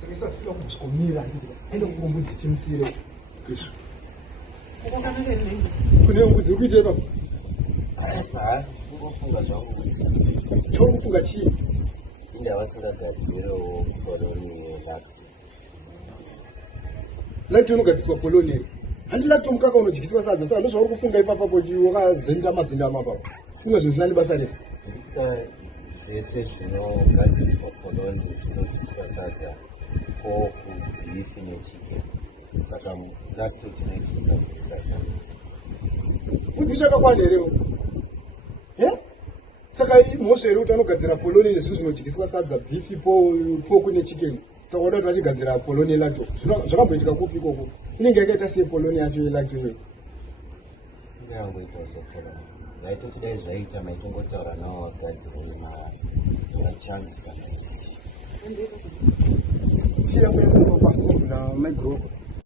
saka isati kusvikomira aenda kumbudzi timusire kune mbudzi kuita ipapo kufunga zvangu kuti chori kufunga chii inda vasingagadzirewo poloni lacti unogadziswa poloni ere handi lacti mukaka unodyiswa sadza saka ndozvauri kufunga ipapapo wakazenda mazenda amapapo funga zvisina nebasa rese zvese zvinogadziriswa poloni zvinodyiswa sadza poku bifi nechicken saka lacto tinoityisa kuti sadza kuti ichakakwana herewo saka mhosva here kuti anogadzira poloni nezvinhu zvinodyiswa sadza bifi poku nechicken saka wada kuti vachigadzira poloni yelacto zvakamboitika kupi ikoko inenge yakaita sei poloni yacho yelacto iyoyo yangoitwa sepoloni ndaitoti dai zvaita maitongotaura navo vagadziri machansi kana chiyakuyasinopastov namaigroko